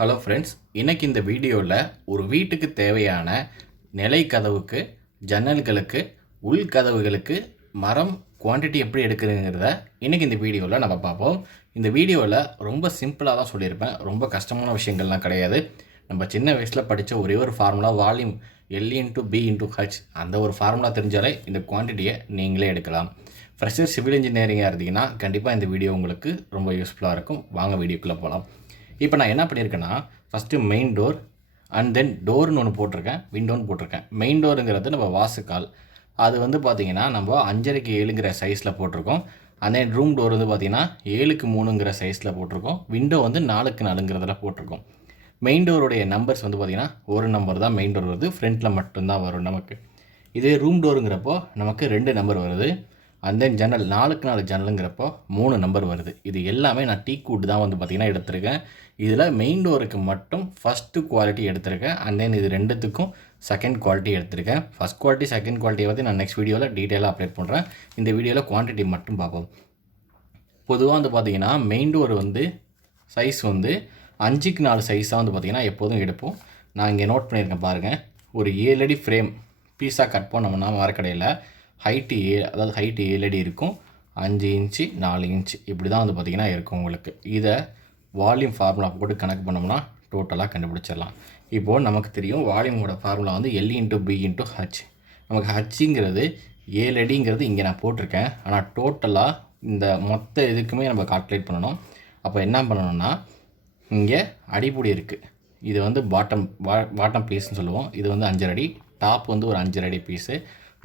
Hello friends இன்னைக்கு இந்த வீடியோவில் ஒரு வீட்டுக்கு தேவையான நிலை கதவுக்கு ஜன்னல்களுக்கு உள் கதவுகளுக்கு மரம் குவாண்டிட்டி எப்படி எடுக்கிறதுங்கிறத இன்னைக்கு இந்த வீடியோவில் நம்ம பார்ப்போம். இந்த வீடியோவில் ரொம்ப சிம்பிளாக தான் சொல்லியிருப்பேன். ரொம்ப கஷ்டமான விஷயங்கள்லாம் கிடையாது. நம்ம சின்ன வயசில் படித்த ஒரே ஒரு formula volume L into B into H அந்த ஒரு ஃபார்முலா தெரிஞ்சாலே இந்த குவான்டிட்டியை நீங்களே எடுக்கலாம். ஃப்ரெஷர் சிவில் இன்ஜினியரிங்காக இருந்தீங்கன்னா கண்டிப்பாக இந்த வீடியோ உங்களுக்கு ரொம்ப யூஸ்ஃபுல்லாக இருக்கும். வாங்க வீடியோக்குள்ளே போகலாம் இப்போ நான் என்ன பண்ணியிருக்கேன்னா first main door and then டோர்னு ஒன்று போட்டிருக்கேன் விண்டோன்னு போட்டிருக்கேன். மெயின் டோருங்கிறது நம்ம வாசுக்கால். அது வந்து பார்த்திங்கன்னா நம்ம அஞ்சரைக்கு ஏழுங்கிற சைஸில் போட்டிருக்கோம். அந்த ரூம் டோர் வந்து பார்த்திங்கன்னா ஏழுக்கு மூணுங்கிற சைஸில் போட்டிருக்கோம். விண்டோ வந்து நாலுக்கு நாலுங்கிறதுல போட்டிருக்கோம். மெயின் டோருடைய நம்பர்ஸ் வந்து பார்த்திங்கன்னா ஒரு நம்பர் தான் மெயின் டோர் வருது. ஃப்ரண்ட்டில் மட்டும்தான் வரும் நமக்கு. இதே ரூம் டோருங்கிறப்போ நமக்கு ரெண்டு நம்பர் வருது. அண்ட் தென் ஜன்னல் நாலுக்கு நாலு ஜன்னலுங்கிறப்போ மூணு நம்பர் வருது. இது எல்லாமே நான் டீ கூட் தான் வந்து பார்த்திங்கன்னா எடுத்திருக்கேன். இதில் மெயின் டோருக்கு மட்டும் ஃபஸ்ட்டு குவாலிட்டி எடுத்திருக்கேன். அண்ட் தென் இது ரெண்டுத்துக்கும் செகண்ட் குவாலிட்டி எடுத்திருக்கேன். ஃபஸ்ட் குவாலிட்டி செகண்ட் குவாலிட்டியை பற்றி நான் நெக்ஸ்ட் வீடியோவில் டீட்டெயிலாக அப்டேட் பண்ணுறேன் இந்த வீடியோவில் குவான்டிட்டி மட்டும் பார்ப்போம். பொதுவாக வந்து பார்த்திங்கன்னா மெயின் டோர் வந்து சைஸ் வந்து அஞ்சுக்கு நாலு சைஸாக வந்து பார்த்திங்கன்னா எப்போதும் எடுப்போம். நான் இங்கே நோட் பண்ணியிருக்கேன் பாருங்கள் ஒரு ஏழு அடி ஃப்ரேம் பீஸாக கட் பண்ணோம்னா மரக்கடையில் ஹைட்டு ஏ அதாவது ஹைட்டு ஏழு அடி இருக்கும். அஞ்சு இன்ச்சு நாலு இன்ச்சு இப்படி தான் வந்து பார்த்திங்கன்னா இருக்கும் உங்களுக்கு. இதை வால்யூம் ஃபார்முலா போட்டு கணக்கு பண்ணோம்னா டோட்டலாக கண்டுபிடிச்சிடலாம். இப்போது நமக்கு தெரியும் வால்யூமோட ஃபார்முலா வந்து L into B into H நமக்கு ஹச்சுங்கிறது ஏழு அடிங்கிறது இங்கே நான் போட்டிருக்கேன். ஆனால் டோட்டலாக இந்த மொத்த இதுக்குமே நம்ம கால்குலேட் பண்ணணும். அப்போ என்ன பண்ணணும்னா இங்கே அடிப்பொடி இருக்குது இது வந்து பாட்டம் பா பாட்டம் பீஸ்னு சொல்லுவோம். இது வந்து அஞ்சரை அடி. டாப் வந்து ஒரு அஞ்சரை அடி பீஸு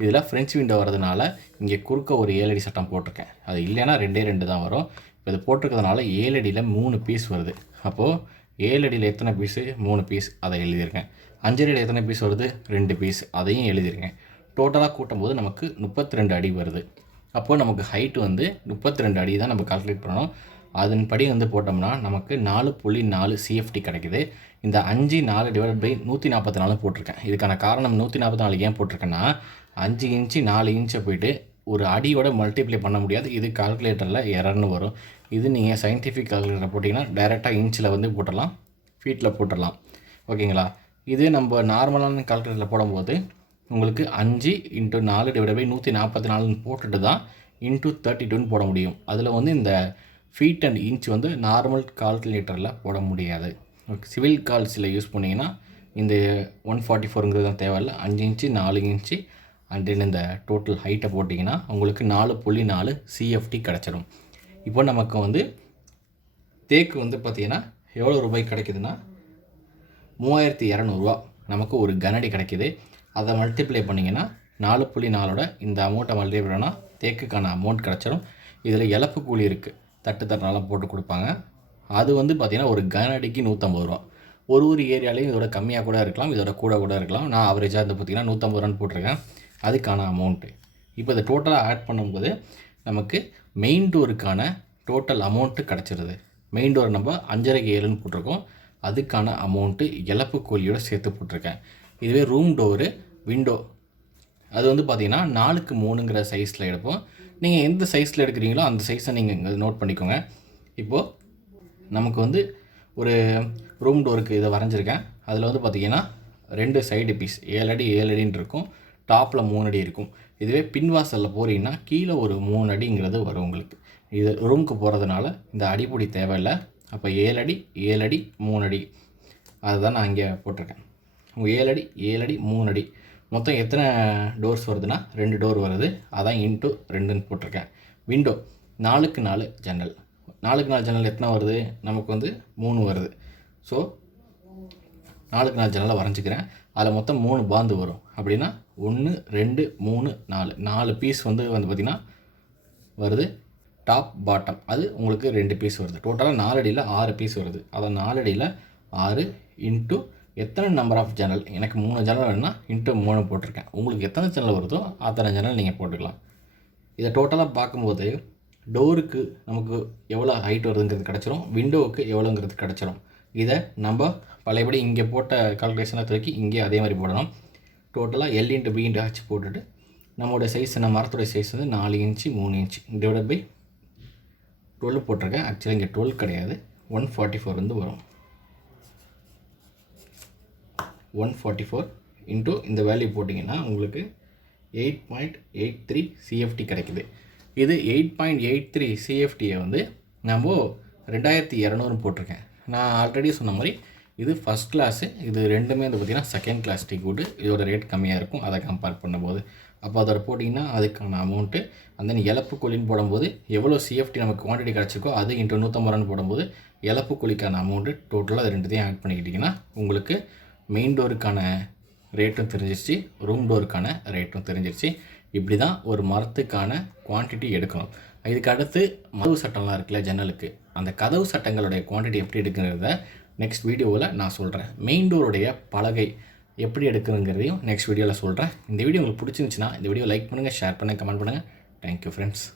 இதில் ஃப்ரெஞ்ச் விண்டோ வரதுனால இங்கே குறுக்க ஒரு ஏழடி சட்டம் போட்டிருக்கேன். அது இல்லைன்னா ரெண்டே ரெண்டு தான் வரும். இப்போ இது போட்டிருக்கிறதுனால ஏழடியில் மூணு பீஸ் வருது. அப்போது ஏழடியில் எத்தனை பீஸு மூணு பீஸ் அதை எழுதியிருக்கேன். அஞ்சடியில் எத்தனை பீஸ் வருது? ரெண்டு பீஸ் அதையும் எழுதியிருக்கேன். டோட்டலாக கூட்டும்போது நமக்கு முப்பத்தி ரெண்டு அடி வருது. அப்போது நமக்கு ஹைட்டு வந்து முப்பத்தி ரெண்டு அடி தான் நம்ம கால்குலேட் பண்ணணும். அதன்படி வந்து போட்டோம்னா நமக்கு நாலு புள்ளி நாலு சிஎஃப்டி கிடைக்குது. இந்த அஞ்சு நாலு டிவைட் பை நூற்றி நாற்பத்தி நாலு போட்டிருக்கேன். இதுக்கான காரணம் நூற்றி நாற்பத்தி நாலு ஏன் போட்டிருக்கேன்னா அஞ்சு இன்ச்சு நாலு இன்ச்சை போயிட்டு ஒரு அடியோட மல்டிப்ளை பண்ண முடியாது. இது கால்குலேட்டரில் எரர்னு வரும். இது நீங்கள் சயின்டிஃபிக் கால்குலேட்டர் போட்டிங்கன்னா டைரெக்டாக இன்ச்சில் வந்து போட்டுடலாம் ஃபீட்டில் போட்டுடலாம் ஓகேங்களா? இதே நம்ம நார்மலான கால்குலேட்டரில் போடும்போது உங்களுக்கு அஞ்சு இன்ட்டு நாலு டிவைட் பை நூற்றி நாற்பத்தி நாலுன்னு போட்டுட்டு தான் இன்ட்டு தேர்ட்டி டூன்னு போட முடியும். அதில் வந்து இந்த ஃபீட் அண்ட் இன்ச் வந்து நார்மல் கால்குலேட்டரில் போட முடியாது. சிவில் கால்ஸில் யூஸ் பண்ணிங்கன்னா இந்த ஒன் ஃபார்ட்டி ஃபோருங்கிறது தான் தேவையில்ல. அஞ்சு இன்ச்சு நாலு இன்ச்சு அண்ட் தென் இந்த டோட்டல் ஹைட்டை போட்டிங்கன்னா உங்களுக்கு நாலு புள்ளி நாலு சிஎஃப்டி கிடச்சிடும். இப்போ நமக்கு வந்து தேக்கு வந்து பார்த்திங்கன்னா எவ்வளோ ரூபாய் கிடைக்குதுன்னா மூவாயிரத்தி இரநூறுவா நமக்கு ஒரு கனடி கிடைக்கிது. அதை மல்டிப்ளை பண்ணிங்கன்னா நாலு புள்ளி நாலோட இந்த அமௌண்ட்டை மல்டிப்ளை பண்ணால் தேக்குக்கான அமௌண்ட் கிடச்சிடும். இதில் இழப்பு கூலி இருக்குது தட்டு தட்டினாலாம் போட்டு கொடுப்பாங்க. அது வந்து பார்த்திங்கன்னா ஒரு கனடிக்கு நூற்றம்பது ரூபா. ஒரு ஒரு ஏரியாலையும் இதோட கம்மியாக கூட இருக்கலாம் இதோட கூட கூட இருக்கலாம். நான் அவரேஜாக இருந்து பார்த்திங்கன்னா நூற்றம்பது ரூபான்னு போட்டிருக்கேன். அதுக்கான அமௌண்ட்டு இப்போ இதை டோட்டலாக ஆட் பண்ணும்போது நமக்கு மெயின் டோருக்கான டோட்டல் அமௌண்ட்டு கிடச்சிருது. மெயின் டோர் நம்ம அஞ்சரைக்கு ஏழுன்னு போட்டிருக்கோம். அதுக்கான அமௌண்ட்டு இழப்பு கோழியோட சேர்த்து போட்டிருக்கேன். இதுவே ரூம் டோரு விண்டோ அது வந்து பார்த்திங்கன்னா நாலுக்கு மூணுங்கிற சைஸில் எடுப்போம். நீங்கள் எந்த சைஸில் எடுக்கிறீங்களோ அந்த சைஸை நீங்கள் இங்கே நோட் பண்ணிக்கோங்க. இப்போது நமக்கு வந்து ஒரு ரூம் டோருக்கு இதை வரைஞ்சிருக்கேன். அதில் வந்து பார்த்திங்கன்னா ரெண்டு சைடு பீஸ் ஏழு அடி ஏழு அடின்னு இருக்கும். டாப்பில் மூணு அடி இருக்கும். இதுவே பின்வாசலில் போகிறீங்கன்னா கீழே ஒரு மூணு அடிங்கிறது வரும் உங்களுக்கு. இது ரூமுக்கு போகிறதுனால இந்த அடிப்பொடி தேவையில்லை. அப்போ ஏழு அடி ஏழு அடி மூணு அடி. அதுதான் நான் இங்கே போட்டிருக்கேன். ஏழு அடி ஏழு அடி மூணு அடி. மொத்தம் எத்தனை டோர்ஸ் வருதுன்னா ரெண்டு டோர் வருது. அதான் இன்ட்டு ரெண்டுன்னு போட்டிருக்கேன். விண்டோ நாலுக்கு நாலு ஜன்னல் நாலுக்கு நாலு ஜன்னல் எத்தனை வருது? நமக்கு வந்து மூணு வருது. ஸோ நாலுக்கு நாலு ஜன்னலை வரைஞ்சிக்கிறேன். அதில் மொத்தம் மூணு பாந்து வரும். அப்படின்னா ஒன்று ரெண்டு மூணு நாலு. நாலு பீஸ் வந்து வந்து பார்த்திங்கன்னா வருது டாப் பாட்டம் அது உங்களுக்கு ரெண்டு பீஸ் வருது. டோட்டலாக நாலு அடியில் ஆறு பீஸ் வருது. அதான் நாலு அடியில் ஆறு இன்ட்டு எத்தனை நம்பர் ஆஃப் ஜன்னல் எனக்கு மூணு ஜன்னல் வேணும்னா இன்ட்டு மூணு போட்டிருக்கேன். உங்களுக்கு எத்தனை ஜன்னல் வருதோ அத்தனை சேனல் நீங்கள் போட்டுக்கலாம். இதை டோட்டலாக பார்க்கும்போது டோருக்கு நமக்கு எவ்வளோ ஹைட் வருதுங்கிறது கிடச்சிரும். விண்டோவுக்கு எவ்வளோங்கிறது கிடச்சிரும். இதை நம்ம பழையபடி இங்கே போட்ட கால்குலேஷனை தூக்கி இங்கே அதே மாதிரி போடணும். டோட்டலாக L into B into H போட்டுட்டு நம்மளோட சைஸ் நம்ம மரத்தோடைய சைஸ் வந்து நாலு இன்ச்சு மூணு இன்ச்சு டிவைட் பை டுவெல் போட்டிருக்கேன். ஆக்சுவலாக இங்கே டுவெல் கிடையாது. ஒன் ஃபார்ட்டி ஃபோர் வந்து வரும். ஒன் ஃபார்ட்டி ஃபோர் இன்ட்டு இந்த வேல்யூ போட்டிங்கன்னா உங்களுக்கு eight point eight three CFT கிடைக்குது. இது எயிட் பாயிண்ட் எயிட் த்ரீ சிஎஃப்டியை வந்து நம்ம ரெண்டாயிரத்தி இரநூறு போட்டிருக்கேன். நான் ஆல்ரெடி சொன்ன மாதிரி இது ஃபஸ்ட் கிளாஸு இது ரெண்டுமே வந்து பார்த்திங்கன்னா செகண்ட் கிளாஸ் கூட்டு. இதோட ரேட் கம்மியாக இருக்கும். அதை கம்பேர் பண்ணும்போது. அப்போ அதோட போட்டிங்கன்னா அதுக்கான அமௌண்ட்டு அந்த இழப்பு கூலின்னு போடும்போது எவ்வளோ சிஎஃப்டி நமக்கு குவான்டிட்டி கிடச்சிருக்கோ அது இன்ட்டு நூற்றம்பது ரூபான்னு போடும்போது இழப்பு கூலிக்கான அமௌண்ட்டு டோட்டலாக அது ரெண்டுத்தையும் ஆட் பண்ணிக்கிட்டிங்கன்னா உங்களுக்கு மெயின் டோருக்கான ரேட்டும் தெரிஞ்சிருச்சு ரூம் டோருக்கான ரேட்டும் தெரிஞ்சிருச்சு. இப்படி தான் ஒரு மரத்துக்கான குவான்டிட்டி எடுக்கணும். இதுக்கு அடுத்து மரவு சட்டம்லாம் இருக்குல்ல ஜன்னலுக்கு. அந்த கதவு சட்டங்களுடைய குவான்டிட்டி எப்படி எடுக்குங்கிறத நெக்ஸ்ட் வீடியோவில் நான் சொல்கிறேன் மெயின் டோருடைய பலகை எப்படி எடுக்கிறங்கிறதையும் நெக்ஸ்ட் வீடியோவில் சொல்கிறேன் இந்த வீடியோ உங்களுக்கு பிடிச்சிருந்துச்சுன்னா இந்த வீடியோ லைக் பண்ணுங்கள் ஷேர் பண்ணுங்கள் கமெண்ட் பண்ணுங்கள் தேங்க்யூ ஃப்ரெண்ட்ஸ்